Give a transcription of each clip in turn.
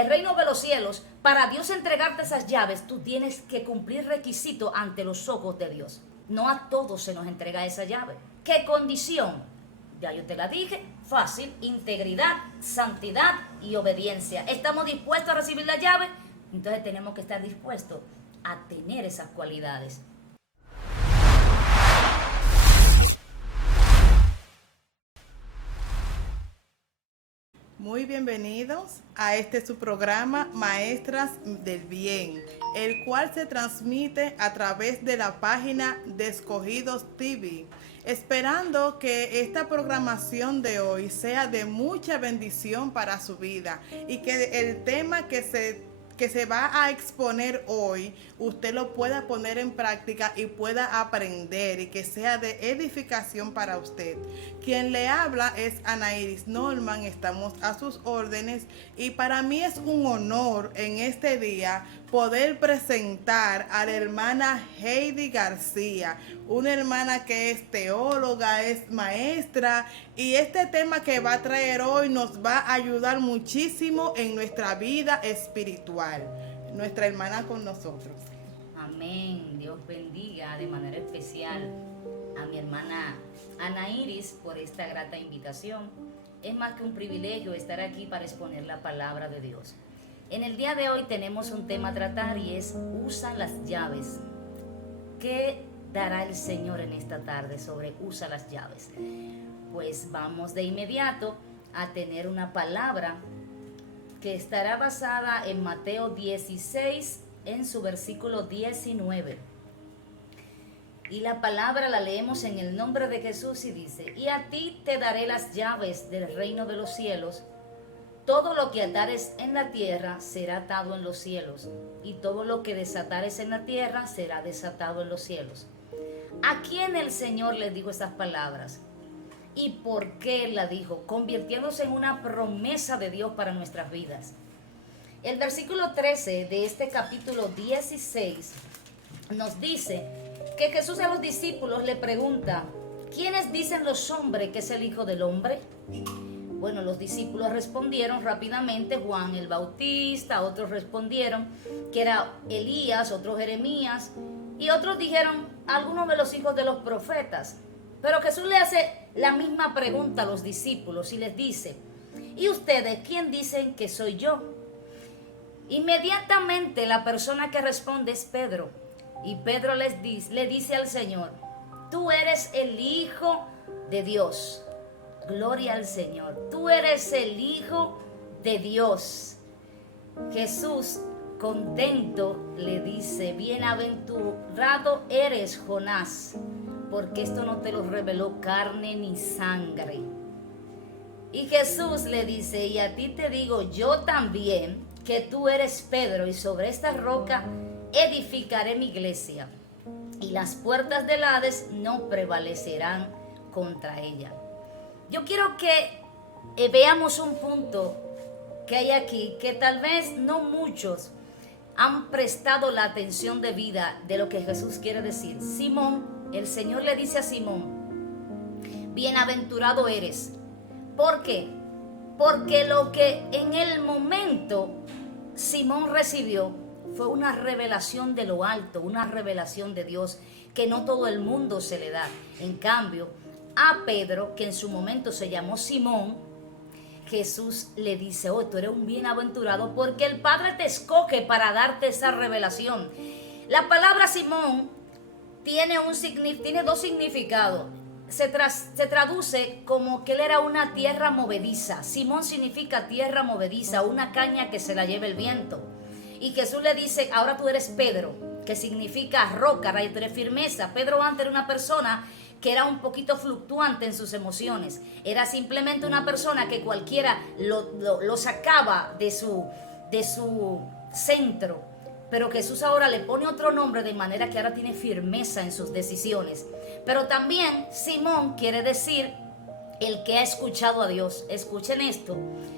el reino de los cielos, para Dios entregarte esas llaves, tú tienes que cumplir requisitos ante los ojos de Dios. No a todos se nos entrega esa llave. ¿Qué condición? Ya yo te la dije, fácil: integridad, santidad y obediencia. ¿Estamos dispuestos a recibir la llave? Entonces tenemos que estar dispuestos a tener esas cualidades. Muy bienvenidos a su programa Maestras del Bien, el cual se transmite a través de la página de Escogidos TV. Esperando que esta programación de hoy sea de mucha bendición para su vida y que el tema que se va a exponer hoy, usted lo pueda poner en práctica y pueda aprender y que sea de edificación para usted. Quien le habla es Anairis Norman, estamos a sus órdenes y para mí es un honor en este día poder presentar a la hermana Heidi García, una hermana que es teóloga, es maestra, y este tema que va a traer hoy nos va a ayudar muchísimo en nuestra vida espiritual. Nuestra hermana con nosotros. Amén. Dios bendiga de manera especial a mi hermana Anairis por esta grata invitación. Es más que un privilegio estar aquí para exponer la palabra de Dios. En el día de hoy tenemos un tema a tratar y es: usa las llaves. ¿Qué dará el Señor en esta tarde sobre usa las llaves? Pues vamos de inmediato a tener una palabra que estará basada en Mateo 16, en su versículo 19. Y la palabra la leemos en el nombre de Jesús y dice: y a ti te daré las llaves del reino de los cielos. Todo lo que atares en la tierra será atado en los cielos, y todo lo que desatares en la tierra será desatado en los cielos. ¿A quién el Señor le dijo estas palabras? ¿Y por qué la dijo? Convirtiéndose en una promesa de Dios para nuestras vidas. El versículo 13 de este capítulo 16 nos dice que Jesús a los discípulos le pregunta: ¿quiénes dicen los hombres que es el Hijo del Hombre? Bueno, los discípulos respondieron rápidamente: Juan el Bautista. Otros respondieron que era Elías, otros Jeremías, y otros dijeron algunos de los hijos de los profetas. Pero Jesús le hace la misma pregunta a los discípulos y les dice: ¿y ustedes quién dicen que soy yo? Inmediatamente la persona que responde es Pedro. Y Pedro le dice al Señor: tú eres el Hijo de Dios. Gloria al Señor. Tú eres el Hijo de Dios. Jesús, contento, le dice: bienaventurado eres, Jonás, porque esto no te lo reveló carne ni sangre. Y Jesús le dice: y a ti te digo yo también, que tú eres Pedro, y sobre esta roca edificaré mi iglesia, y las puertas del Hades no prevalecerán contra ella. Yo quiero que veamos un punto que hay aquí, que tal vez no muchos han prestado la atención debida de lo que Jesús quiere decir. Simón, el Señor le dice a Simón: bienaventurado eres. ¿Por qué? Porque lo que en el momento Simón recibió fue una revelación de lo alto, una revelación de Dios que no todo el mundo se le da. En cambio, a Pedro, que en su momento se llamó Simón, Jesús le dice: oh, tú eres un bienaventurado porque el Padre te escoge para darte esa revelación. La palabra Simón tiene dos significados. Se traduce como que él era una tierra movediza. Simón significa tierra movediza, una caña que se la lleva el viento. Y Jesús le dice: ahora tú eres Pedro, que significa roca, raíz de firmeza. Pedro antes era una persona que era un poquito fluctuante en sus emociones. Era simplemente una persona que cualquiera lo sacaba de su centro. Pero Jesús ahora le pone otro nombre de manera que ahora tiene firmeza en sus decisiones. Pero también Simón quiere decir el que ha escuchado a Dios. Escuchen esto.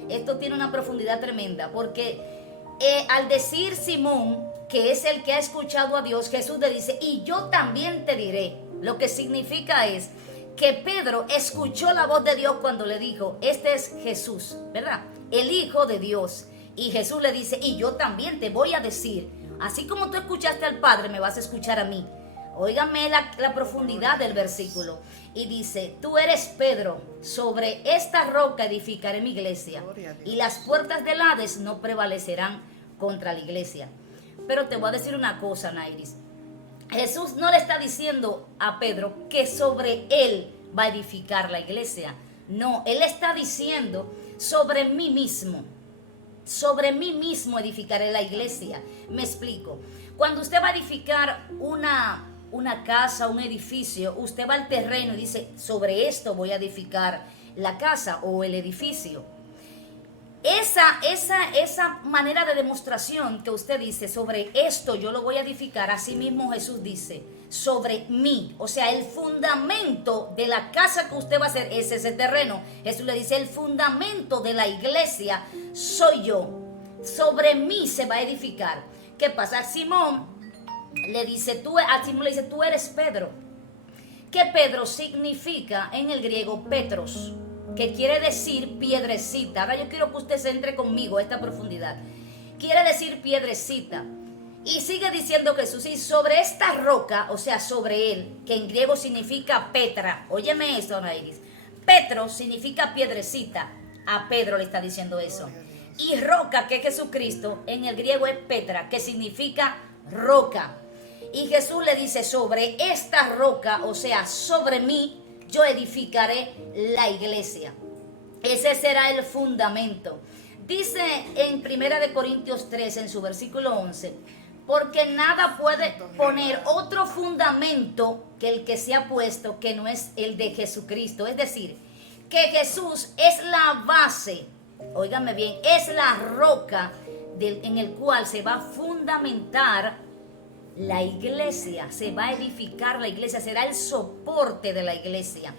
Esto tiene una profundidad tremenda, porque al decir Simón que es el que ha escuchado a Dios, Jesús le dice: y yo también te diré. Lo que significa es que Pedro escuchó la voz de Dios cuando le dijo: este es Jesús, ¿verdad? El Hijo de Dios. Y Jesús le dice, y yo también te voy a decir, así como tú escuchaste al Padre, me vas a escuchar a mí. Óigame la profundidad del versículo. Y dice, tú eres Pedro, sobre esta roca edificaré mi iglesia, y las puertas del Hades no prevalecerán contra la iglesia. Pero te voy a decir una cosa, Nairis. Jesús no le está diciendo a Pedro que sobre él va a edificar la iglesia. No, él está diciendo sobre mí mismo. Sobre mí mismo edificaré la iglesia. Me explico. Cuando usted va a edificar una casa, un edificio, usted va al terreno y dice, sobre esto voy a edificar la casa o el edificio. Esa manera de demostración que usted dice, sobre esto yo lo voy a edificar, así mismo Jesús dice, sobre mí. O sea, el fundamento de la casa que usted va a hacer es ese terreno. Jesús le dice, el fundamento de la iglesia soy yo. Sobre mí se va a edificar. ¿Qué pasa? A Simón le dice, tú eres Pedro. Que Pedro significa en el griego Petros, que quiere decir piedrecita. Ahora yo quiero que usted se entre conmigo a esta profundidad. Quiere decir piedrecita. Y sigue diciendo Jesús, y sobre esta roca, o sea, sobre él, que en griego significa Petra. Óyeme esto, Nairis. Petro significa piedrecita. A Pedro le está diciendo eso. Y roca, que es Jesucristo, en el griego es Petra, que significa roca. Y Jesús le dice, sobre esta roca, o sea, sobre mí, yo edificaré la iglesia. Ese será el fundamento. Dice en 1 Corintios 3, en su versículo 11, porque nada puede poner otro fundamento que el que se ha puesto, que no es el de Jesucristo. Es decir, que Jesús es la base, óigame bien, es la roca en el cual se va a fundamentar la iglesia, se va a edificar la iglesia, será el soporte de la iglesia.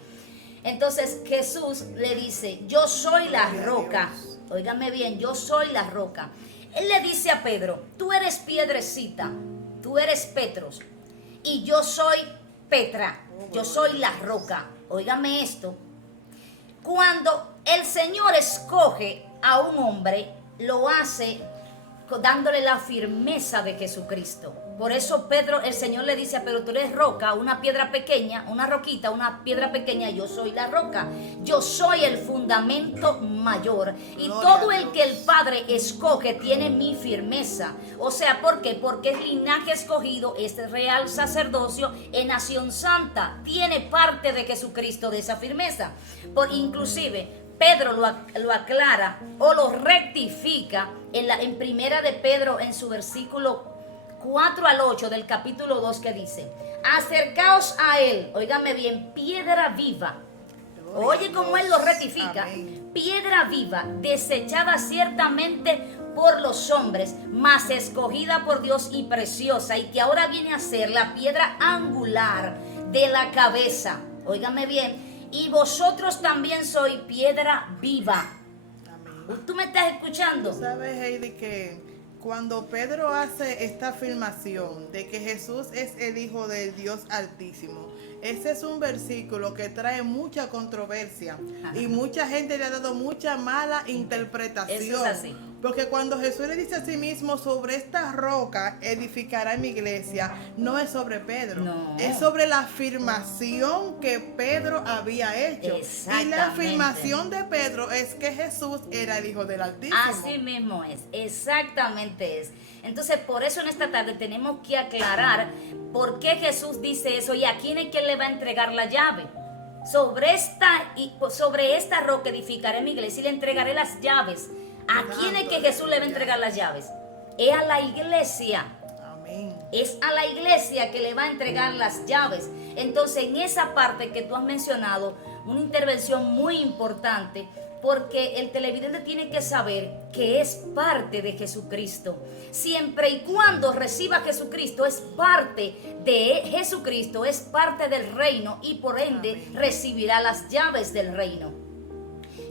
Entonces Jesús le dice, yo soy la roca. Óigame bien, yo soy la roca. Él le dice a Pedro, tú eres piedrecita, tú eres Petros, y yo soy Petra, yo soy la roca. Óigame esto. Cuando el Señor escoge a un hombre, lo hace dándole la firmeza de Jesucristo. Por eso Pedro, el Señor le dice a Pedro, tú eres roca, una piedra pequeña, una roquita, una piedra pequeña, yo soy la roca. Yo soy el fundamento mayor. Y todo el que el Padre escoge tiene mi firmeza. O sea, ¿por qué? Porque es linaje escogido, es real sacerdocio, es nación santa. Tiene parte de Jesucristo de esa firmeza. Inclusive Pedro lo aclara o lo rectifica en primera de Pedro, en su versículo 4 al 8 del capítulo 2, que dice, acercaos a él, óigame bien, piedra viva. Oye cómo él lo rectifica. Amén. Piedra viva, desechada ciertamente por los hombres, mas escogida por Dios y preciosa, y que ahora viene a ser la piedra angular de la cabeza. Óigame bien, y vosotros también sois piedra viva. Amén. ¿Tú me estás escuchando? ¿Tú sabes, Heidi, que cuando Pedro hace esta afirmación de que Jesús es el Hijo del Dios Altísimo, ese es un versículo que trae mucha controversia? Ajá. Y mucha gente le ha dado mucha mala interpretación. Eso es así. Porque cuando Jesús le dice a sí mismo, sobre esta roca edificará mi iglesia, no es sobre Pedro, no. Es sobre la afirmación que Pedro había hecho. Y la afirmación de Pedro es que Jesús era el Hijo del Altísimo. Así mismo es, exactamente es. Entonces, por eso en esta tarde tenemos que aclarar por qué Jesús dice eso y a quién es que le va a entregar la llave. Sobre esta roca edificaré mi iglesia y le entregaré las llaves. ¿A quién es que Jesús le va a entregar las llaves? Es a la iglesia. Amén. Es a la iglesia que le va a entregar las llaves. Entonces, en esa parte que tú has mencionado, una intervención muy importante, porque el televidente tiene que saber que es parte de Jesucristo. Siempre y cuando reciba a Jesucristo, es parte de Jesucristo, es parte del reino y por ende recibirá las llaves del reino.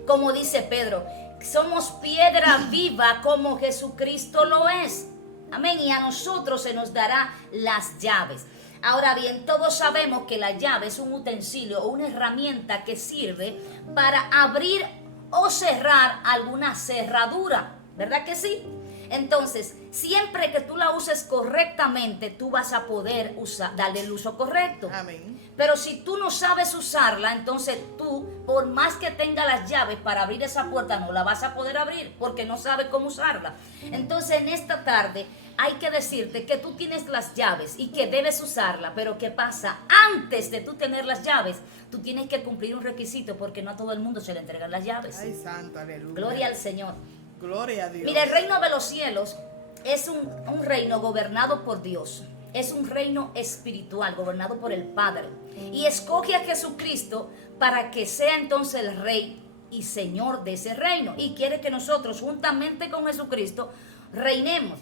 Como dice Pedro, somos piedra viva como Jesucristo lo es. Amén. Y a nosotros se nos dará las llaves. Ahora bien, todos sabemos que la llave es un utensilio o una herramienta que sirve para abrir o cerrar alguna cerradura. ¿verdad que sí? Entonces, siempre que tú la uses correctamente, tú vas a poder darle el uso correcto. Amén. Pero si tú no sabes usarla, entonces tú, por más que tenga las llaves para abrir esa puerta, no la vas a poder abrir porque no sabes cómo usarla. Entonces, en esta tarde hay que decirte que tú tienes las llaves y que debes usarla. Pero ¿qué pasa? Antes de tú tener las llaves, tú tienes que cumplir un requisito, porque no a todo el mundo se le entregan las llaves. Ay, santo, aleluya. Gloria al Señor. Gloria a Dios. Mira, el reino de los cielos es un reino gobernado por Dios. Es un reino espiritual gobernado por el Padre. Y escoge a Jesucristo para que sea entonces el Rey y Señor de ese reino. Y quiere que nosotros, juntamente con Jesucristo, reinemos.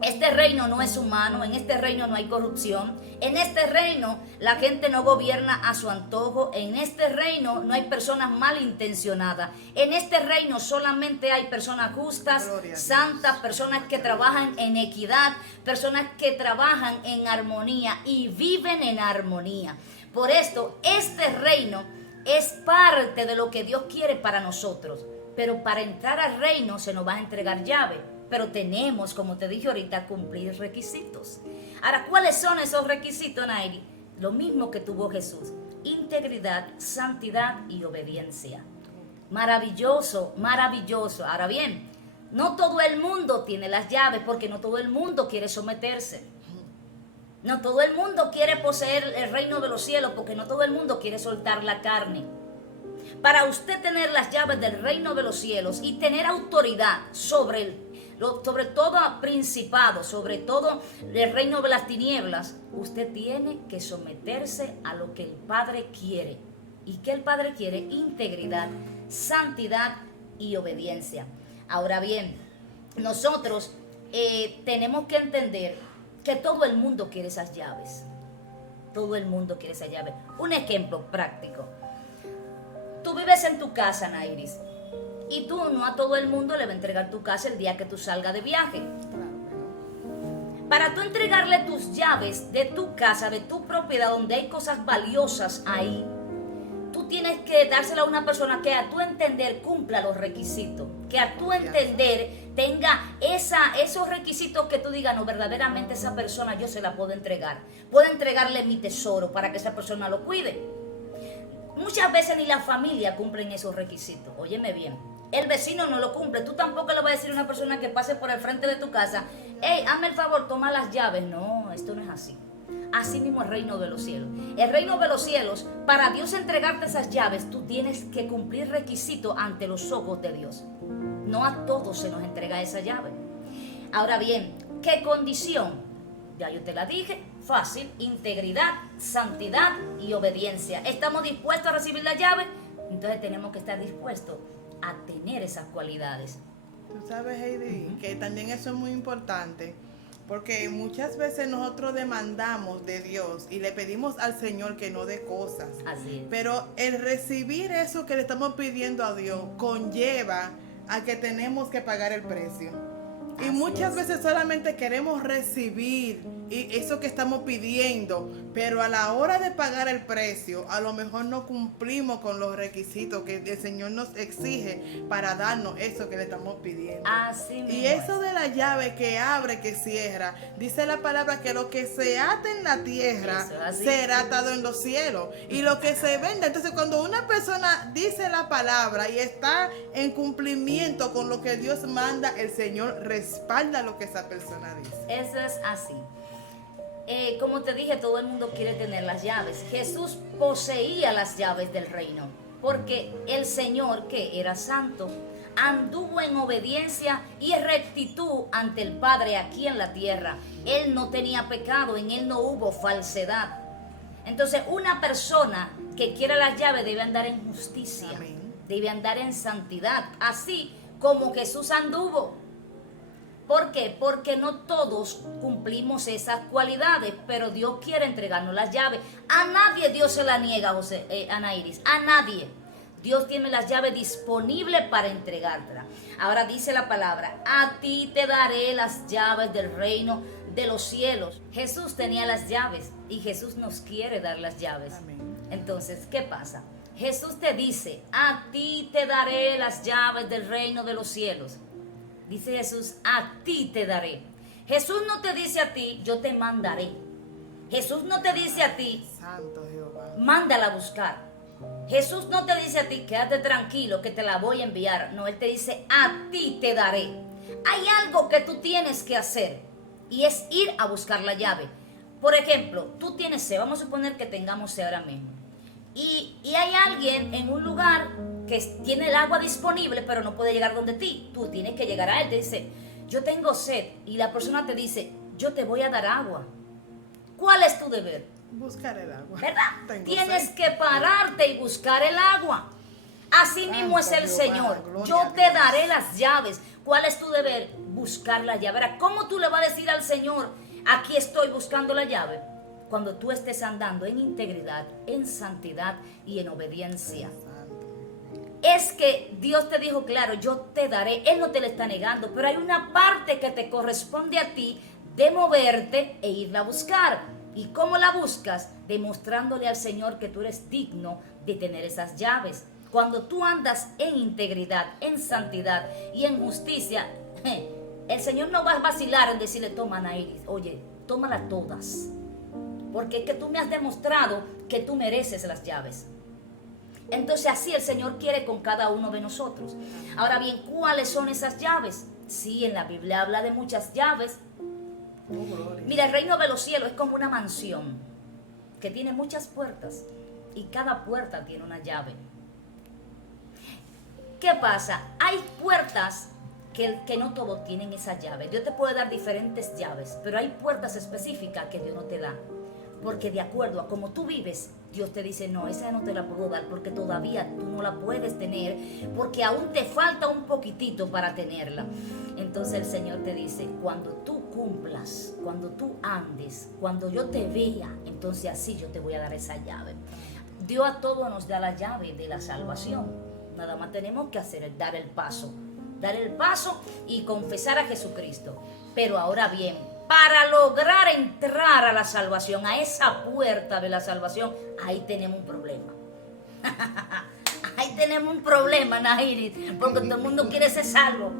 Este reino no es humano, en este reino no hay corrupción, en este reino la gente no gobierna a su antojo, en este reino no hay personas malintencionadas, en este reino solamente hay personas justas, santas, personas que trabajan en equidad, personas que trabajan en armonía y viven en armonía. Por esto, este reino es parte de lo que Dios quiere para nosotros, pero para entrar al reino se nos va a entregar llave. Pero tenemos, como te dije ahorita, cumplir requisitos. Ahora, ¿cuáles son esos requisitos, Nairi? Lo mismo que tuvo Jesús: integridad, santidad y obediencia. Maravilloso, maravilloso. Ahora bien, no todo el mundo tiene las llaves, porque no todo el mundo quiere someterse. No todo el mundo quiere poseer el reino de los cielos, porque no todo el mundo quiere soltar la carne. Para usted tener las llaves del reino de los cielos y tener autoridad sobre todo principado, sobre todo el reino de las tinieblas, usted tiene que someterse a lo que el Padre quiere. ¿Y qué el Padre quiere? Integridad, santidad y obediencia. Ahora bien, nosotros tenemos que entender que todo el mundo quiere esas llaves. Todo el mundo quiere esas llaves. Un ejemplo práctico. Tú vives en tu casa, Nairis, y tú no a todo el mundo le va a entregar tu casa el día que tú salgas de viaje. Para tú entregarle tus llaves de tu casa, de tu propiedad, donde hay cosas valiosas ahí, tú tienes que dársela a una persona que a tu entender cumpla los requisitos, que a tu entender tenga esos requisitos que tú digas, no, verdaderamente esa persona yo se la puedo entregar. Puedo entregarle mi tesoro para que esa persona lo cuide. Muchas veces ni la familia cumplen esos requisitos. Óyeme bien, el vecino no lo cumple. Tú tampoco le vas a decir a una persona que pase por el frente de tu casa: hey, hazme el favor, toma las llaves. No, esto no es así. Así mismo el reino de los cielos. El reino de los cielos, para Dios entregarte esas llaves, tú tienes que cumplir requisitos ante los ojos de Dios. No a todos se nos entrega esa llave. Ahora bien, ¿qué condición? Ya yo te la dije, fácil: integridad, santidad y obediencia. ¿Estamos dispuestos a recibir la llave? Entonces tenemos que estar dispuestos a tener esas cualidades. Tú sabes, Heidi, que también eso es muy importante, porque muchas veces nosotros demandamos de Dios y le pedimos al Señor que nos dé cosas. Así es. Pero el recibir eso que le estamos pidiendo a Dios conlleva a que tenemos que pagar el precio. Y muchas veces solamente queremos recibir eso que estamos pidiendo, pero a la hora de pagar el precio, a lo mejor no cumplimos con los requisitos que el Señor nos exige para darnos eso que le estamos pidiendo. Así mismo. Y eso de la llave que abre, que cierra, dice la palabra que lo que se ata en la tierra será atado en los cielos. Y lo que se vende, entonces cuando una persona dice la palabra y está en cumplimiento con lo que Dios manda, el Señor respalda lo que esa persona dice. Eso es así. Como te dije, todo el mundo quiere tener las llaves. Jesús poseía las llaves del reino, porque el Señor, que era santo, anduvo en obediencia y rectitud ante el Padre aquí en la tierra. Él no tenía pecado, en él no hubo falsedad. Entonces, una persona que quiera las llaves debe andar en justicia. Amén. Debe andar en santidad, así como Jesús anduvo. ¿Por qué? Porque no todos cumplimos esas cualidades, pero Dios quiere entregarnos las llaves. A nadie Dios se la niega, Ana Iris, a nadie. Dios tiene las llaves disponibles para entregártela. Ahora dice la palabra: a ti te daré las llaves del reino de los cielos. Jesús tenía las llaves y Jesús nos quiere dar las llaves. Amén. Entonces, ¿qué pasa? Jesús te dice: a ti te daré las llaves del reino de los cielos. Dice Jesús, a ti te daré. Jesús no te dice a ti, yo te mandaré. Jesús no te dice a ti, Santo Jehová. mándala a buscar. Jesús no te dice a ti, quédate tranquilo que te la voy a enviar. No, Él te dice, a ti te daré. Hay algo que tú tienes que hacer y es ir a buscar la llave. Por ejemplo, tú tienes sed, vamos a suponer que tengamos sed ahora mismo. Y hay alguien en un lugar que tiene el agua disponible, pero no puede llegar donde ti. Tú tienes que llegar a él. Te dice, yo tengo sed. Y la persona te dice, yo te voy a dar agua. ¿Cuál es tu deber? Buscar el agua. ¿Verdad? Tengo Tienes sed. que pararte y buscar el agua. Así mismo es el Santo Jehová, Señor. gloria Yo a te Dios. daré las llaves. ¿Cuál es tu deber? Buscar la llave. Ahora, ¿cómo tú le vas a decir al Señor, aquí estoy buscando la llave? Cuando tú estés andando en integridad, en santidad y en obediencia. Es que Dios te dijo, claro, yo te daré. Él no te lo está negando, pero hay una parte que te corresponde a ti de moverte e irla a buscar. ¿Y cómo la buscas? Demostrándole al Señor que tú eres digno de tener esas llaves. Cuando tú andas en integridad, en santidad y en justicia, el Señor no va a vacilar en decirle, toma, Nairis, oye, tómalas todas. Porque es que tú me has demostrado que tú mereces las llaves. Entonces así el Señor quiere con cada uno de nosotros. Ahora bien, ¿cuáles son esas llaves? Sí, en la Biblia habla de muchas llaves. Oh, gloria. Mira, el reino de los cielos es como una mansión que tiene muchas puertas y cada puerta tiene una llave. ¿Qué pasa? Hay puertas que no todos tienen esa llave. Dios te puede dar diferentes llaves, pero hay puertas específicas que Dios no te da. Porque de acuerdo a cómo tú vives, Dios te dice, no, esa no te la puedo dar porque todavía tú no la puedes tener, porque aún te falta un poquitito para tenerla. Entonces el Señor te dice, cuando tú cumplas, cuando tú andes, cuando yo te vea, entonces así yo te voy a dar esa llave. Dios a todos nos da la llave de la salvación. Nada más tenemos que hacer es dar el paso y confesar a Jesucristo. Pero ahora bien, para lograr entrar a la salvación, a esa puerta de la salvación, ahí tenemos un problema. Ahí tenemos un problema, Nairis, porque todo el mundo quiere ser salvo.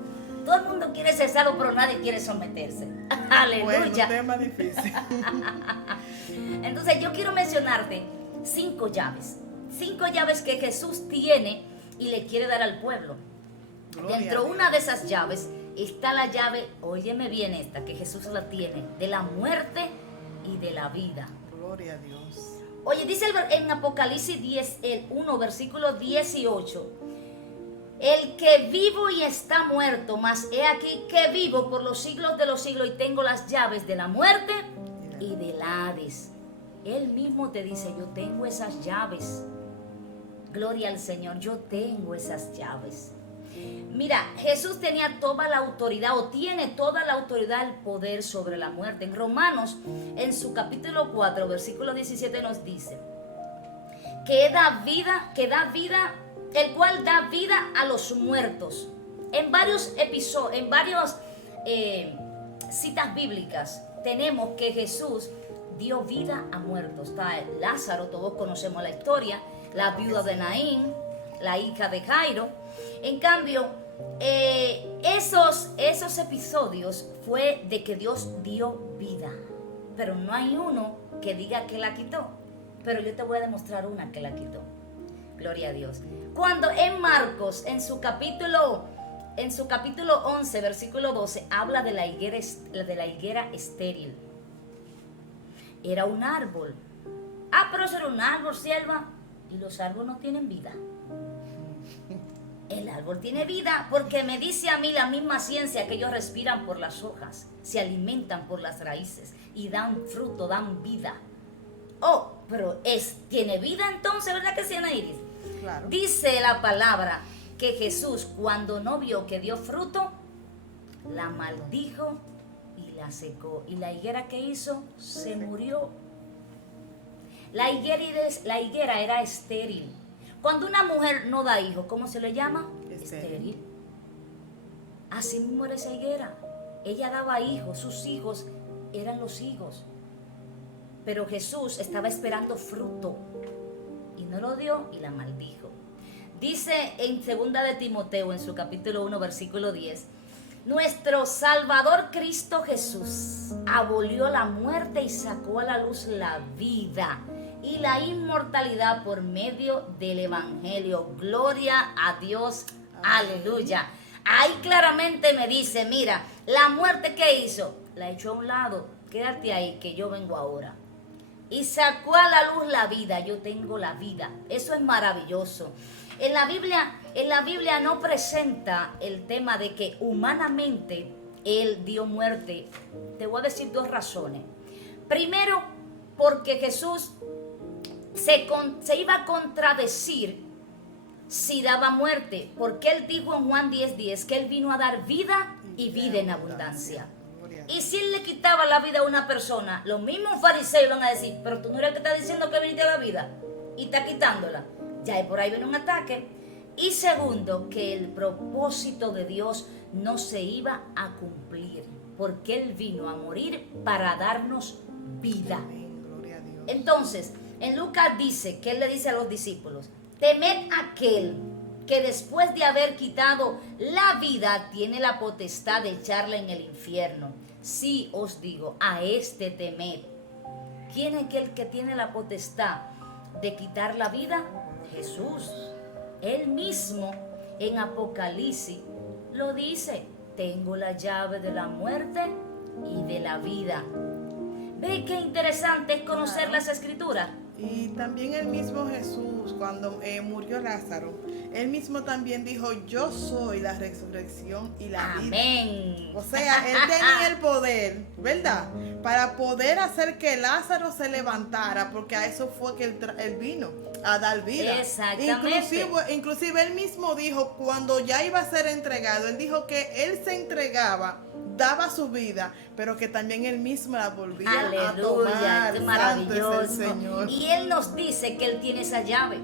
Todo el mundo quiere ser salvo, pero nadie quiere someterse. Aleluya. Bueno, un tema difícil. Entonces yo quiero mencionarte 5 llaves. 5 llaves que Jesús tiene y le quiere dar al pueblo. Gloria Dentro a de Dios. una de esas llaves está la llave, óyeme bien esta, que Jesús la tiene, de la muerte y de la vida. Gloria a Dios. Oye, dice en Apocalipsis 10, el 1, versículo 18. El que vivo y está muerto, mas he aquí que vivo por los siglos de los siglos y tengo las llaves de la muerte y del Hades. Él mismo te dice, yo tengo esas llaves. Gloria al Señor, yo tengo esas llaves. Mira, Jesús tenía toda la autoridad o tiene toda la autoridad, el poder sobre la muerte. En Romanos, en su capítulo 4, versículo 17 nos dice que da vida, el cual da vida a los muertos. En varios episodios, en varias citas bíblicas tenemos que Jesús dio vida a muertos. Está Lázaro, todos conocemos la historia, la viuda de Naín, la hija de Jairo. En cambio, esos episodios fue de que Dios dio vida, pero no hay uno que diga que la quitó. Pero yo te voy a demostrar una que la quitó. Gloria a Dios. Cuando en Marcos, en su capítulo 11, versículo 12, habla de la higuera estéril. Era un árbol. Pero eso era un árbol, sierva. Y los árboles no tienen vida. El árbol tiene vida porque me dice a mí la misma ciencia que ellos respiran por las hojas, se alimentan por las raíces y dan fruto, dan vida. Oh, pero tiene vida entonces, ¿verdad que sí, Iris? Claro. Dice la palabra que Jesús, cuando no vio que dio fruto, la maldijo y la secó. ¿Y la higuera que hizo? Se murió. La higuera era estéril. Cuando una mujer no da hijos, ¿cómo se le llama? Estéril. Así mismo era esa higuera. Ella daba hijos, sus hijos eran los hijos. Pero Jesús estaba esperando fruto y no lo dio y la maldijo. Dice en 2 de Timoteo, en su capítulo 1, versículo 10, Nuestro Salvador Cristo Jesús abolió la muerte y sacó a la luz la vida y la inmortalidad por medio del Evangelio. Gloria a Dios. Aleluya. Ahí claramente me dice, mira, la muerte que hizo, la echó a un lado. Quédate ahí que yo vengo ahora. Y sacó a la luz la vida. Yo tengo la vida. Eso es maravilloso. En la Biblia no presenta el tema de que humanamente Él dio muerte. Te voy a decir dos razones. Primero, porque Jesús se iba a contradecir si daba muerte. Porque Él dijo en Juan 10:10 que Él vino a dar vida y vida en abundancia. Y si Él le quitaba la vida a una persona, los mismos fariseos van a decir, pero tú no eres el que está diciendo que viniste a la vida y está quitándola. Ya por ahí viene un ataque. Y segundo, que el propósito de Dios no se iba a cumplir, porque Él vino a morir para darnos vida. Entonces, en Lucas dice, que Él le dice a los discípulos, temed aquel que después de haber quitado la vida tiene la potestad de echarla en el infierno. Sí os digo, a este temed. ¿Quién es el que tiene la potestad de quitar la vida? Jesús. Él mismo en Apocalipsis lo dice, tengo la llave de la muerte y de la vida. ¿Ve qué interesante es conocer las Escrituras? Y también el mismo Jesús, cuando murió Lázaro, Él mismo también dijo, yo soy la resurrección y la vida. Amén. O sea, Él tenía el poder, ¿verdad? Para poder hacer que Lázaro se levantara, porque a eso fue que Él vino, a dar vida. Exactamente. Inclusive Él mismo dijo, cuando ya iba a ser entregado, Él dijo que Él se entregaba, daba su vida, pero que también Él mismo la volvía a tomar. Qué maravilloso. Santo es el Señor. Y Él nos dice que Él tiene esa llave.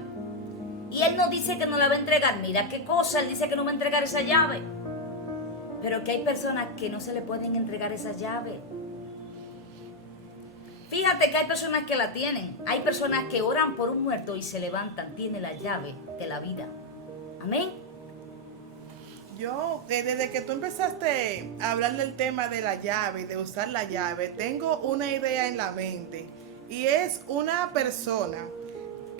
Y Él nos dice que nos la va a entregar. Mira qué cosa, Él dice que nos va a entregar esa llave. Pero que hay personas que no se le pueden entregar esa llave. Fíjate que hay personas que la tienen. Hay personas que oran por un muerto y se levantan. Tiene la llave de la vida. Amén. Yo, desde que tú empezaste a hablar del tema de la llave, de usar la llave, tengo una idea en la mente. Y es una persona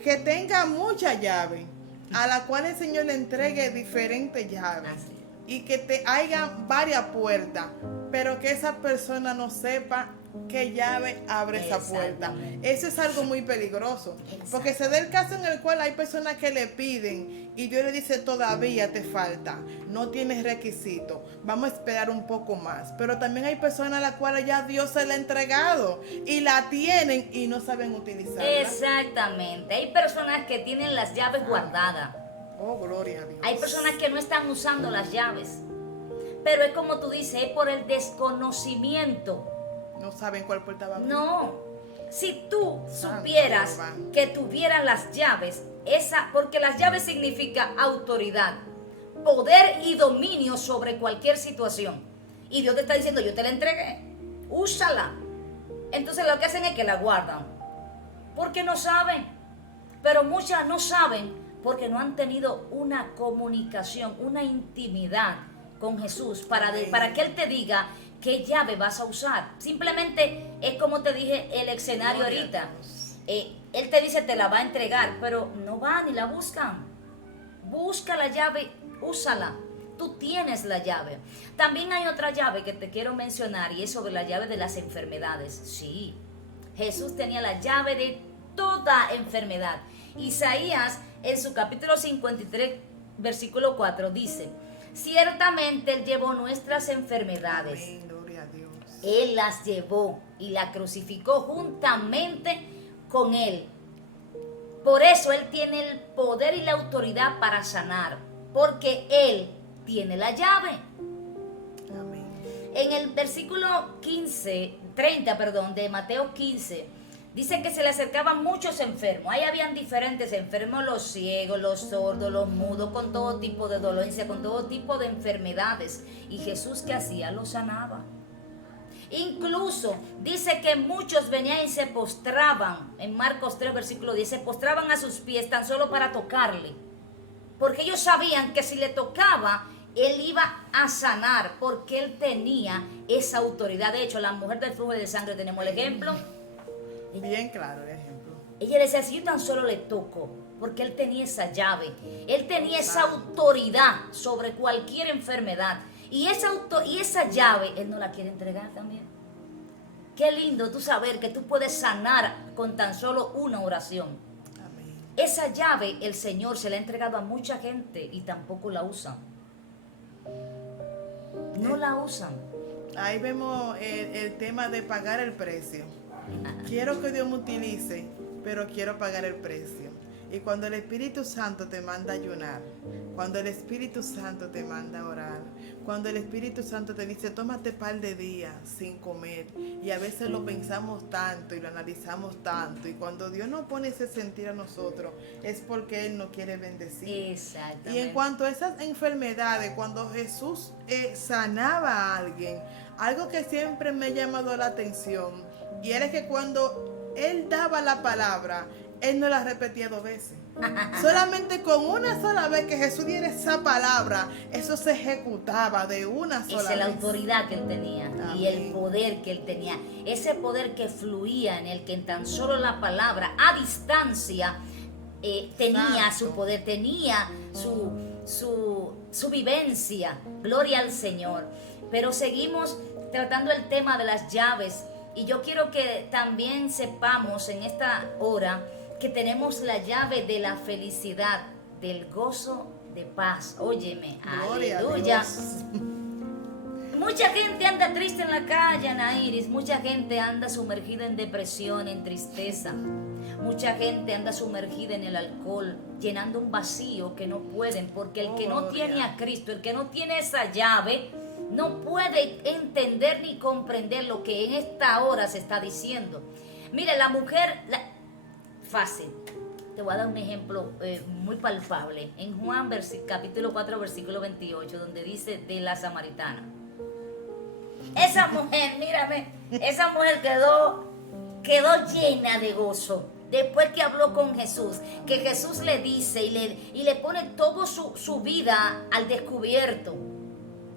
que tenga mucha llave, a la cual el Señor le entregue diferentes llaves. Y que te haya varias puertas, pero que esa persona no sepa qué llave abre esa puerta. Eso es algo muy peligroso. Porque se da el caso en el cual hay personas que le piden y Dios le dice, todavía te falta, no tienes requisito, vamos a esperar un poco más. Pero también hay personas a las cuales ya Dios se la ha entregado y la tienen y no saben utilizarla. Exactamente. Hay personas que tienen las llaves guardadas. Oh, gloria a Dios. Hay personas que no están usando las llaves. Pero es como tú dices, es por el desconocimiento. No saben cuál puerta va a abrir. No. Si tú supieras que tuvieras las llaves, porque las llaves significa autoridad, poder y dominio sobre cualquier situación. Y Dios te está diciendo, yo te la entregué, úsala. Entonces lo que hacen es que la guardan. Porque no saben. Pero muchas no saben porque no han tenido una comunicación, una intimidad con Jesús para que Él te diga qué llave vas a usar. Simplemente es como te dije el escenario ahorita. Él te dice te la va a entregar, pero no van y la buscan. Busca la llave, úsala. Tú tienes la llave. También hay otra llave que te quiero mencionar y es sobre la llave de las enfermedades. Sí, Jesús tenía la llave de toda enfermedad. Isaías en su capítulo 53, versículo 4 dice, ciertamente Él llevó nuestras enfermedades. Amén, gloria a Dios. Él las llevó y la crucificó juntamente con Él. Por eso Él tiene el poder y la autoridad para sanar, porque Él tiene la llave. Amén. En el versículo 30 de Mateo 15, dice que se le acercaban muchos enfermos. Ahí habían diferentes enfermos, los ciegos, los sordos, los mudos, con todo tipo de dolencia, con todo tipo de enfermedades. Y Jesús, ¿qué hacía? Los sanaba. Incluso dice que muchos venían y se postraban, en Marcos 3, versículo 10, se postraban a sus pies tan solo para tocarle. Porque ellos sabían que si le tocaba, él iba a sanar porque él tenía esa autoridad. De hecho, la mujer del flujo de sangre, tenemos el ejemplo. Bien claro el ejemplo. Ella decía, si yo tan solo le toco, porque él tenía esa llave, él tenía esa autoridad sobre cualquier enfermedad. Y esa llave, él no la quiere entregar también. Qué lindo tú saber que tú puedes sanar con tan solo una oración. Amén. Esa llave el Señor se la ha entregado a mucha gente y tampoco la usan. No la usan. Ahí vemos el tema de pagar el precio. Quiero que Dios me utilice, pero quiero pagar el precio. Y cuando el Espíritu Santo te manda a ayunar, cuando el Espíritu Santo te manda a orar, cuando el Espíritu Santo te dice, tómate par de días sin comer, y a veces lo pensamos tanto y lo analizamos tanto, y cuando Dios nos pone ese sentir a nosotros, es porque Él nos quiere bendecir. Exactamente. Y en cuanto a esas enfermedades, cuando Jesús sanaba a alguien, algo que siempre me ha llamado la atención, y era que cuando Él daba la palabra, Él no la repetía 2 veces. Solamente con una sola vez que Jesús diera esa palabra, eso se ejecutaba de una sola vez. Esa es la autoridad que él tenía. Amén. Y el poder que él tenía. Ese poder que fluía en él, que en tan solo la palabra, a distancia, tenía Santo. su poder, tenía su vivencia. Gloria al Señor. Pero seguimos tratando el tema de las llaves. Y yo quiero que también sepamos en esta hora que tenemos la llave de la felicidad, del gozo de paz. Óyeme, Gloria a aleluya. Dios. Mucha gente anda triste en la calle, Anairis. Mucha gente anda sumergida en depresión, en tristeza. Mucha gente anda sumergida en el alcohol, llenando un vacío que no pueden, porque el que no tiene a Cristo, el que no tiene esa llave, no puede entender ni comprender lo que en esta hora se está diciendo. Mire, la mujer, fácil. Te voy a dar un ejemplo muy palpable. En Juan capítulo 4, versículo 28, donde dice de la samaritana. Esa mujer, mírame, esa mujer quedó llena de gozo. Después que habló con Jesús, que Jesús le dice y le pone toda su vida al descubierto.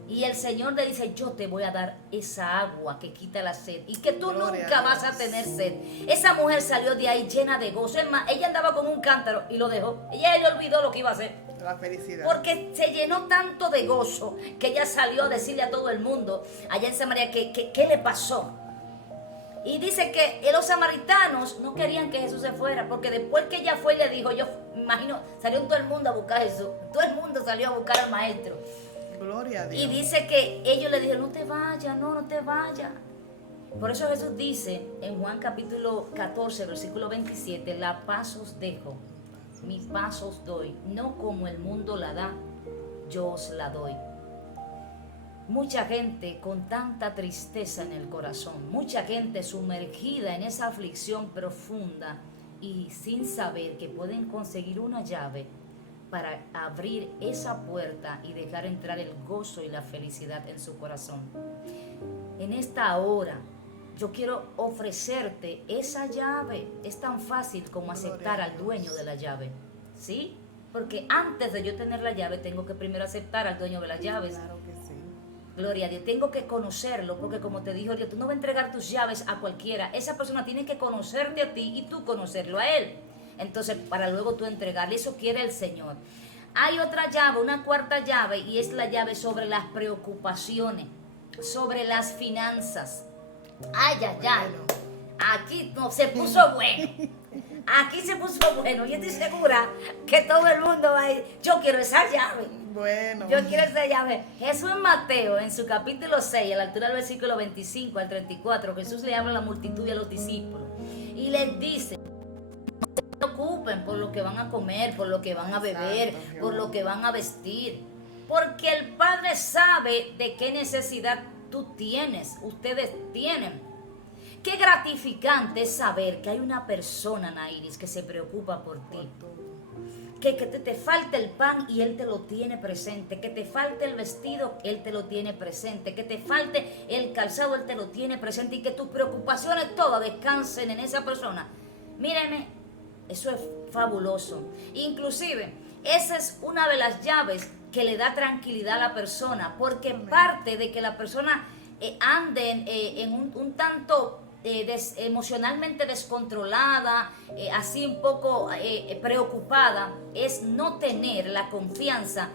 Y el Señor le dice, yo te voy a dar esa agua que quita la sed y que tú Gloria nunca a vas a tener sed. Esa mujer salió de ahí llena de gozo. Es más, ella andaba con un cántaro y lo dejó. Ella le olvidó lo que iba a hacer. La felicidad. Porque se llenó tanto de gozo que ella salió a decirle a todo el mundo allá en Samaria qué le pasó. Y dice que los samaritanos no querían que Jesús se fuera, porque después que ella fue y le dijo, yo imagino, salió todo el mundo a buscar a Jesús. Todo el mundo salió a buscar al maestro. Gloria a Dios. Y dice que ellos le dijeron, no te vayas, no te vayas. Por eso Jesús dice en Juan capítulo 14, versículo 27, la paz os dejo, mi paz os doy, no como el mundo la da, yo os la doy. Mucha gente con tanta tristeza en el corazón, mucha gente sumergida en esa aflicción profunda y sin saber que pueden conseguir una llave para abrir esa puerta y dejar entrar el gozo y la felicidad en su corazón. En esta hora, yo quiero ofrecerte esa llave. Es tan fácil como aceptar al dueño de la llave, ¿sí? Porque antes de yo tener la llave, tengo que primero aceptar al dueño de las llaves. Claro que sí. Gloria a Dios, tengo que conocerlo, porque como te dijo Dios, tú no vas a entregar tus llaves a cualquiera. Esa persona tiene que conocerte a ti y tú conocerlo a él. Entonces, para luego tú entregarle, eso quiere el Señor. Hay otra llave, una cuarta llave, y es la llave sobre las preocupaciones, sobre las finanzas. Ay, ay, ay. Aquí no se puso bueno. Aquí se puso bueno. Yo estoy segura que todo el mundo va a ir. Yo quiero esa llave. Bueno. Yo quiero esa llave. Jesús en Mateo, en su capítulo 6, a la altura del versículo 25 al 34, Jesús le habla a la multitud y a los discípulos. Y les dice, no se preocupen por lo que van a comer, por lo que van a beber, por lo que van a vestir. Porque el Padre sabe de qué necesidad tú tienes, ustedes tienen. Qué gratificante es saber que hay una persona, Nairis, que se preocupa por ti. Que te falte el pan y Él te lo tiene presente. Que te falte el vestido, Él te lo tiene presente. Que te falte el calzado, Él te lo tiene presente. Y que tus preocupaciones todas descansen en esa persona. Míreme, eso es fabuloso. Inclusive, esa es una de las llaves que le da tranquilidad a la persona, porque parte de que la persona ande en un tanto emocionalmente descontrolada, así un poco preocupada, es no tener la confianza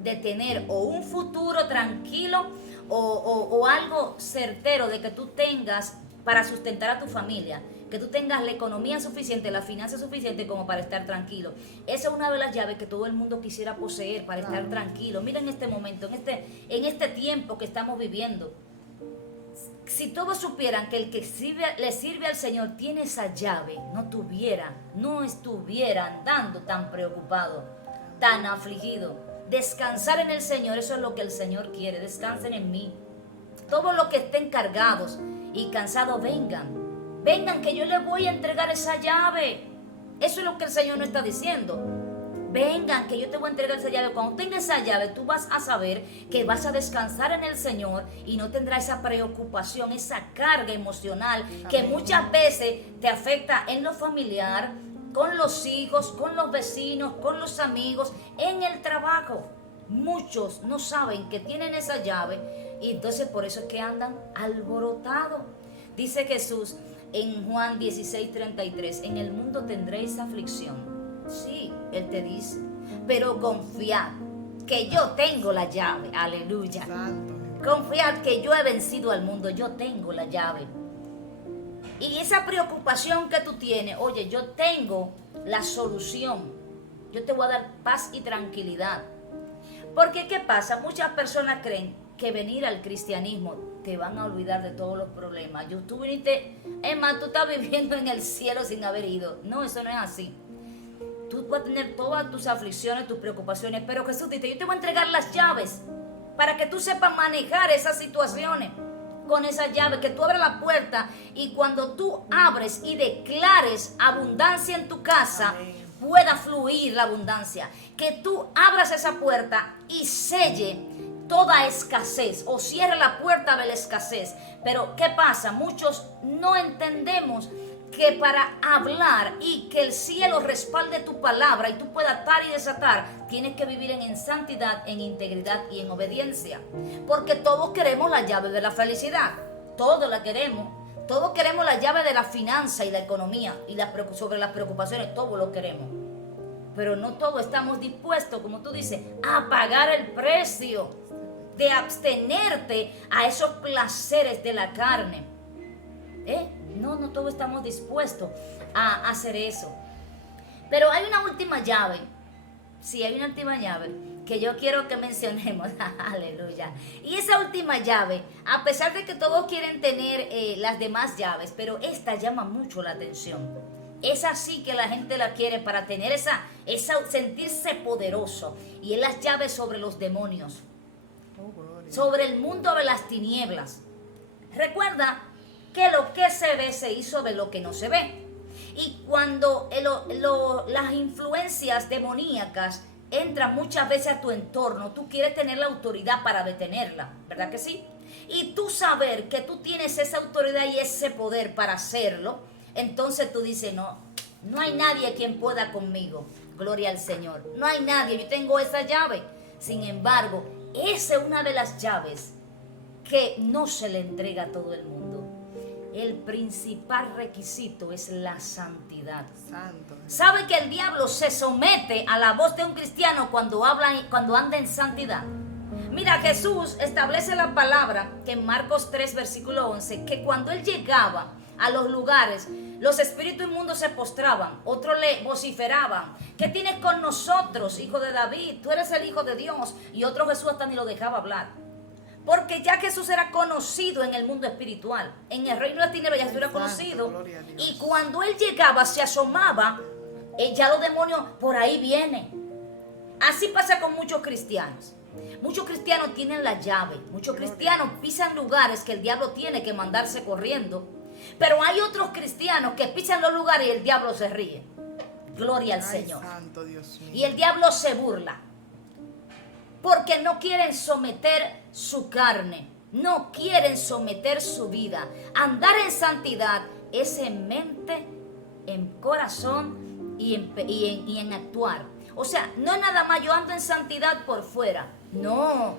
de tener o un futuro tranquilo o algo certero de que tú tengas para sustentar a tu familia, que tú tengas la economía suficiente, la finanza suficiente como para estar tranquilo. Esa es una de las llaves que todo el mundo quisiera poseer para estar tranquilo. Mira en este momento, en este tiempo que estamos viviendo. Si todos supieran que el que le sirve al Señor tiene esa llave, no estuviera andando tan preocupado, tan afligido. Descansar en el Señor, eso es lo que el Señor quiere. Descansen en mí. Todos los que estén cargados y cansados, vengan que yo les voy a entregar esa llave. Eso es lo que el Señor nos está diciendo. Vengan que yo te voy a entregar esa llave. Cuando tengas esa llave, tú vas a saber que vas a descansar en el Señor y no tendrás esa preocupación, esa carga emocional que muchas veces te afecta en lo familiar, con los hijos, con los vecinos, con los amigos, en el trabajo. Muchos no saben que tienen esa llave y entonces por eso es que andan alborotados. Dice Jesús en Juan 16:33, en el mundo tendréis aflicción. Sí, Él te dice, pero confiad que yo tengo la llave. Aleluya. Confiad que yo he vencido al mundo, yo tengo la llave. Y esa preocupación que tú tienes, oye, yo tengo la solución. Yo te voy a dar paz y tranquilidad. Porque ¿qué pasa? Muchas personas creen que venir al cristianismo te van a olvidar de todos los problemas. Tú viniste, es más, tú estás viviendo en el cielo sin haber ido. No, eso no es así. Tú vas a tener todas tus aflicciones, tus preocupaciones, pero Jesús dice, yo te voy a entregar las llaves para que tú sepas manejar esas situaciones. Con esa llave, que tú abres la puerta y cuando tú abres y declares abundancia en tu casa, pueda fluir la abundancia. Que tú abras esa puerta y selle toda escasez o cierre la puerta de la escasez. Pero ¿qué pasa? Muchos no entendemos que para hablar y que el cielo respalde tu palabra y tú puedas atar y desatar, tienes que vivir en santidad, en integridad y en obediencia. Porque todos queremos la llave de la felicidad. Todos la queremos. Todos queremos la llave de la finanza y la economía y sobre las preocupaciones. Todos lo queremos. Pero no todos estamos dispuestos, como tú dices, a pagar el precio de abstenerte a esos placeres de la carne. No todos estamos dispuestos a hacer eso. Pero hay una última llave. Sí, hay una última llave que yo quiero que mencionemos. Aleluya. Y esa última llave, a pesar de que todos quieren tener las demás llaves, pero esta llama mucho la atención. Es así que la gente la quiere para tener esa sentirse poderoso. Y es las llaves sobre los demonios. Sobre el mundo de las tinieblas. Recuerda que lo que se ve se hizo de lo que no se ve. Y cuando las influencias demoníacas entran muchas veces a tu entorno, tú quieres tener la autoridad para detenerla, ¿verdad que sí? Y tú saber que tú tienes esa autoridad y ese poder para hacerlo, entonces tú dices, no hay nadie quien pueda conmigo. Gloria al Señor. No hay nadie, yo tengo esa llave. Sin embargo, esa es una de las llaves que no se le entrega a todo el mundo. El principal requisito es la santidad. Santo. ¿Sabe que el diablo se somete a la voz de un cristiano cuando anda en santidad? Mira, Jesús establece la palabra que en Marcos 3, versículo 11, que cuando él llegaba a los lugares, los espíritus inmundos se postraban, otros le vociferaban, ¿qué tienes con nosotros, hijo de David? Tú eres el Hijo de Dios. Y otro Jesús hasta ni lo dejaba hablar. Porque ya Jesús era conocido en el mundo espiritual. En el reino de las tinieblas ya Jesús era conocido. Y cuando él llegaba, se asomaba, ya los demonios por ahí vienen. Así pasa con muchos cristianos. Muchos cristianos tienen la llave. Muchos cristianos pisan lugares que el diablo tiene que mandarse corriendo. Pero hay otros cristianos que pisan los lugares y el diablo se ríe. Gloria al Señor. Santo Dios mío. Y el diablo se burla. Porque no quieren someter su carne, no quieren someter su vida. Andar en santidad es en mente, en corazón y en actuar. O sea, no es nada más yo ando en santidad por fuera. No.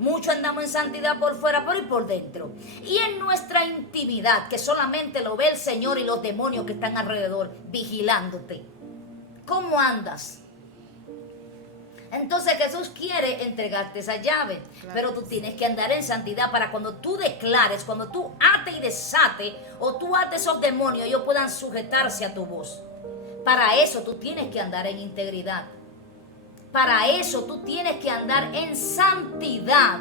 Mucho andamos en santidad por fuera, pero y por dentro. Y en nuestra intimidad, que solamente lo ve el Señor y los demonios que están alrededor, vigilándote. ¿Cómo andas? Entonces Jesús quiere entregarte esa llave, claro, pero tú tienes que andar en santidad para cuando tú declares, cuando tú ates y desates, o tú ates esos demonios, ellos puedan sujetarse a tu voz. Para eso tú tienes que andar en integridad. Para eso tú tienes que andar en santidad.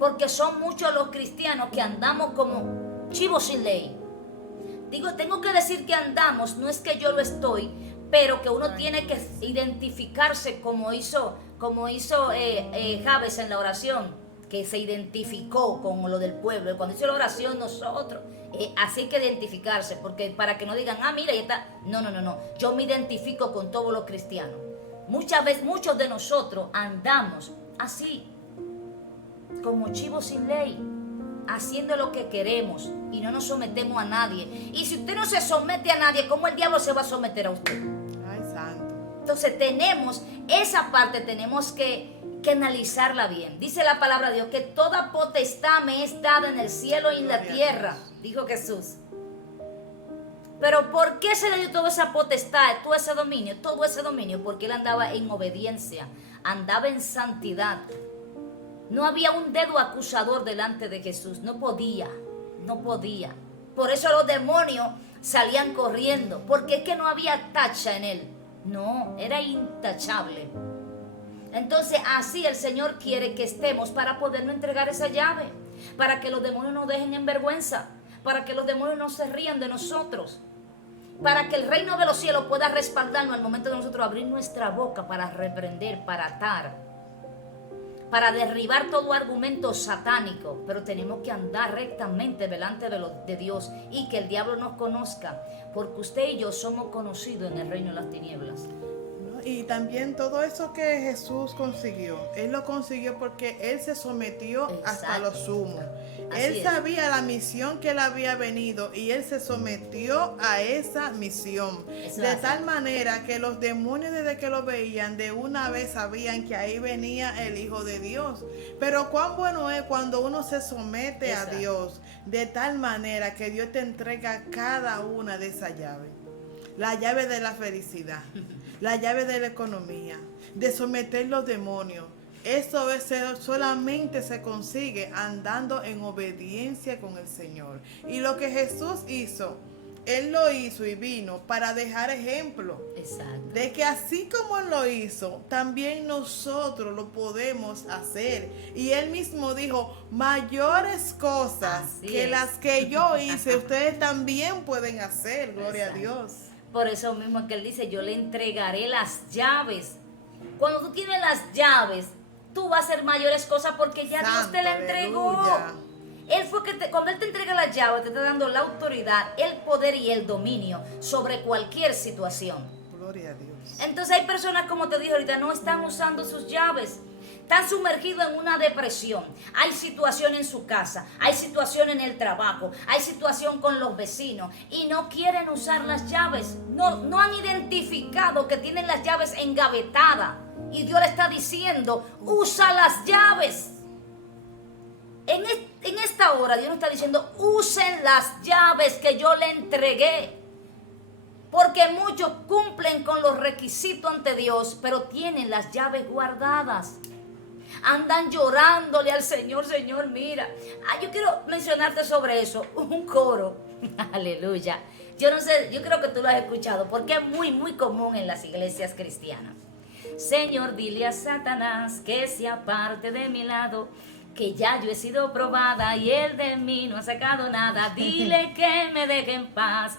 Porque son muchos los cristianos que andamos como chivos sin ley. Digo, tengo que decir que andamos, no es que yo lo estoy, pero que uno tiene que identificarse como hizo Jabes en la oración, que se identificó con lo del pueblo. Y cuando hizo la oración nosotros, así hay que identificarse, porque para que no digan, mira, ahí está. No, yo me identifico con todos los cristianos. Muchas veces, muchos de nosotros andamos así, como chivos sin ley, haciendo lo que queremos y no nos sometemos a nadie. Y si usted no se somete a nadie, ¿cómo el diablo se va a someter a usted? Ay, santo. Entonces tenemos, esa parte tenemos que analizarla bien. Dice la palabra de Dios que toda potestad me es dada en el cielo y en la tierra, dijo Jesús. Pero ¿por qué se le dio toda esa potestad, todo ese dominio? Porque él andaba en obediencia, andaba en santidad. No había un dedo acusador delante de Jesús, no podía. Por eso los demonios salían corriendo, porque es que no había tacha en él. No, era intachable. Entonces así el Señor quiere que estemos para podernos entregar esa llave, para que los demonios nos dejen en vergüenza, para que los demonios no se rían de nosotros, para que el reino de los cielos pueda respaldarnos al momento de nosotros abrir nuestra boca para reprender, para atar, para derribar todo argumento satánico. Pero tenemos que andar rectamente delante de Dios y que el diablo nos conozca, porque usted y yo somos conocidos en el reino de las tinieblas. Y también todo eso que Jesús consiguió, Él lo consiguió porque Él se sometió hasta lo sumo. Él sabía la misión que Él había venido y Él se sometió a esa misión. De tal manera que los demonios, desde que lo veían, de una vez sabían que ahí venía el Hijo de Dios. Pero cuán bueno es cuando uno se somete a Dios, de tal manera que Dios te entrega cada una de esas llaves. La llave de la felicidad, la llave de la economía, de someter los demonios. Eso solamente se consigue andando en obediencia con el Señor. Y lo que Jesús hizo, Él lo hizo y vino para dejar ejemplo. Exacto. De que así como Él lo hizo, también nosotros lo podemos hacer. Y Él mismo dijo, mayores cosas las que yo hice, ustedes también pueden hacer. Gloria a Dios. Por eso mismo que Él dice, yo le entregaré las llaves. Cuando tú tienes las llaves, tú vas a hacer mayores cosas porque ya Dios te la entregó. Aleluya. Él fue cuando Él te entrega las llaves, te está dando la autoridad, el poder y el dominio sobre cualquier situación. Gloria a Dios. Entonces hay personas, como te dije ahorita, no están usando sus llaves. Están sumergidos en una depresión. Hay situación en su casa, hay situación en el trabajo, hay situación con los vecinos y no quieren usar las llaves. No han identificado que tienen las llaves engavetadas y Dios le está diciendo, usa las llaves. En esta hora Dios nos está diciendo, usen las llaves que yo le entregué. Porque muchos cumplen con los requisitos ante Dios, pero tienen las llaves guardadas. Andan llorándole al Señor, Señor, mira. Yo quiero mencionarte sobre eso, un coro. Aleluya. Yo no sé, yo creo que tú lo has escuchado, porque es muy, muy común en las iglesias cristianas. Señor, dile a Satanás que se aparte de mi lado, que ya yo he sido probada y él de mí no ha sacado nada. Dile que me deje en paz,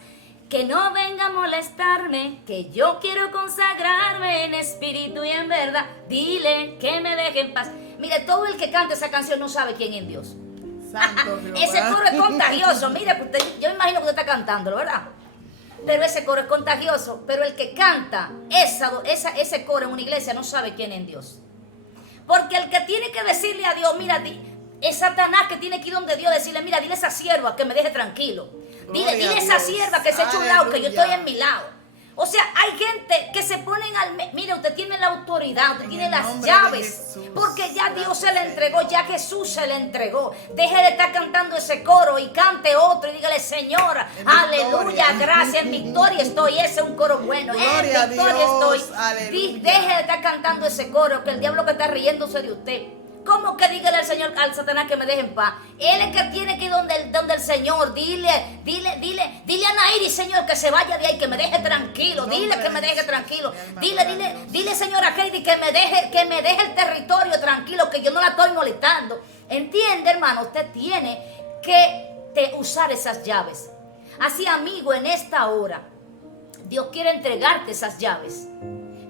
que no venga a molestarme, que yo quiero consagrarme en espíritu y en verdad. Dile que me deje en paz. Mire, todo el que canta esa canción no sabe quién es Dios. Santo Dios. Ese coro es contagioso. Mire, yo me imagino que usted está cantándolo, ¿verdad? Pero ese coro es contagioso. Pero el que canta ese coro en una iglesia no sabe quién es Dios. Porque el que tiene que decirle a Dios, mira, es Satanás que tiene que ir donde Dios, decirle, mira, dile a esa sierva que me deje tranquilo. Dile a esa sierva que se eche un lado, que yo estoy en mi lado. O sea, hay gente que se ponen mire, usted tiene la autoridad, usted tiene las llaves, porque ya Dios se le entregó, ya Jesús se le entregó. Deje de estar cantando ese coro y cante otro y dígale, Señor, aleluya, gracias, en victoria estoy. Ese es un coro bueno, en victoria estoy. Deje de estar cantando ese coro, que el diablo que está riéndose de usted. ¿Cómo que dígale al Señor, al Satanás, que me deje en paz? Él es que tiene que ir donde el Señor. Dile a Nairi, Señor, que se vaya de ahí, que me deje tranquilo. Dile que me deje tranquilo. Dile, señora Heidi, que me deje el territorio tranquilo, que yo no la estoy molestando. ¿Entiende, hermano? Usted tiene que usar esas llaves. Así, amigo, en esta hora, Dios quiere entregarte esas llaves.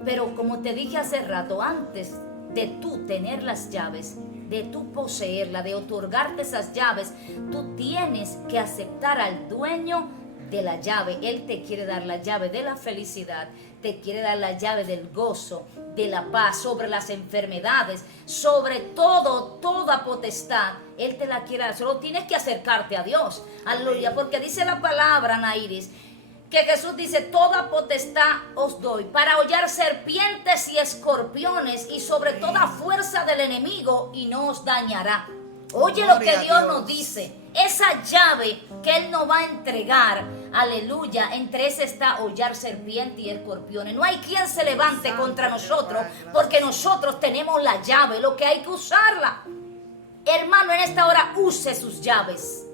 Pero como te dije hace rato, antes de tú tener las llaves, de tú poseerla, de otorgarte esas llaves, tú tienes que aceptar al dueño de la llave. Él te quiere dar la llave de la felicidad, te quiere dar la llave del gozo, de la paz, sobre las enfermedades, sobre todo, toda potestad. Él te la quiere dar. Solo tienes que acercarte a Dios. Aleluya, porque dice la palabra, Nairis, que Jesús dice, toda potestad os doy para hollar serpientes y escorpiones y sobre toda fuerza del enemigo, y no os dañará. Oye lo que Dios nos dice. Esa llave que Él nos va a entregar, aleluya, entre ese está hollar serpientes y escorpiones. No hay quien se levante contra nosotros, porque nosotros tenemos la llave. Lo que hay que usarla. Hermano, en esta hora use sus llaves.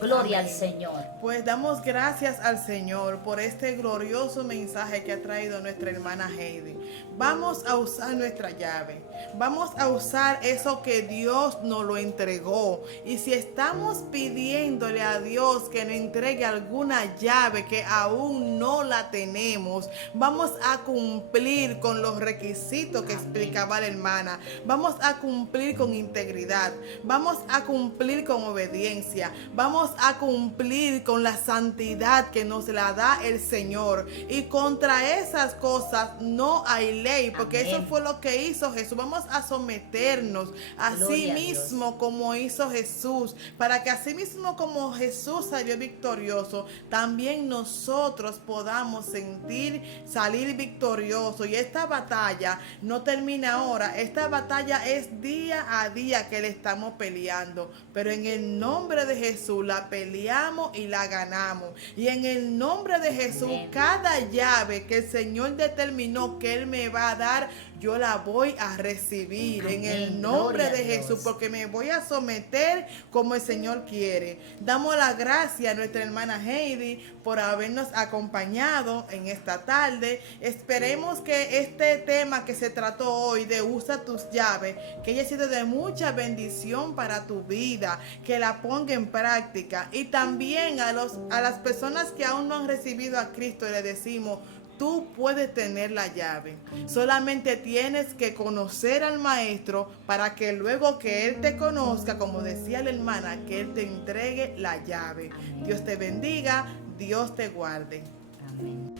Gloria al Señor. Pues damos gracias al Señor por este glorioso mensaje que ha traído nuestra hermana Heidi. Vamos a usar nuestra llave. Vamos a usar eso que Dios nos lo entregó. Y si estamos pidiéndole a Dios que nos entregue alguna llave que aún no la tenemos, vamos a cumplir con los requisitos que explicaba la hermana. Vamos a cumplir con integridad. Vamos a cumplir con obediencia. Vamos a cumplir con la santidad que nos la da el Señor. Y contra esas cosas no hay ley, porque Amén. Eso fue lo que hizo Jesús. Vamos a someternos a sí mismo como hizo Jesús, para que así mismo como Jesús salió victorioso, también nosotros podamos salir victoriosos. Y esta batalla no termina ahora, esta batalla es día a día que le estamos peleando, pero en el nombre de Jesús la peleamos y la ganamos. Y en el nombre de Jesús, Amén. Cada llave que el Señor determinó que Él me va a dar, yo la voy a recibir. Amén. En el nombre de Jesús, porque me voy a someter como el Señor quiere. Damos la gracia a nuestra hermana Heidi por habernos acompañado en esta tarde. Esperemos que este tema que se trató hoy de usa tus llaves, que haya sido de mucha bendición para tu vida, que la ponga en práctica. Y también a las personas que aún no han recibido a Cristo, le decimos: tú puedes tener la llave. Solamente tienes que conocer al Maestro para que luego que Él te conozca, como decía la hermana, que Él te entregue la llave. Amén. Dios te bendiga, Dios te guarde. Amén.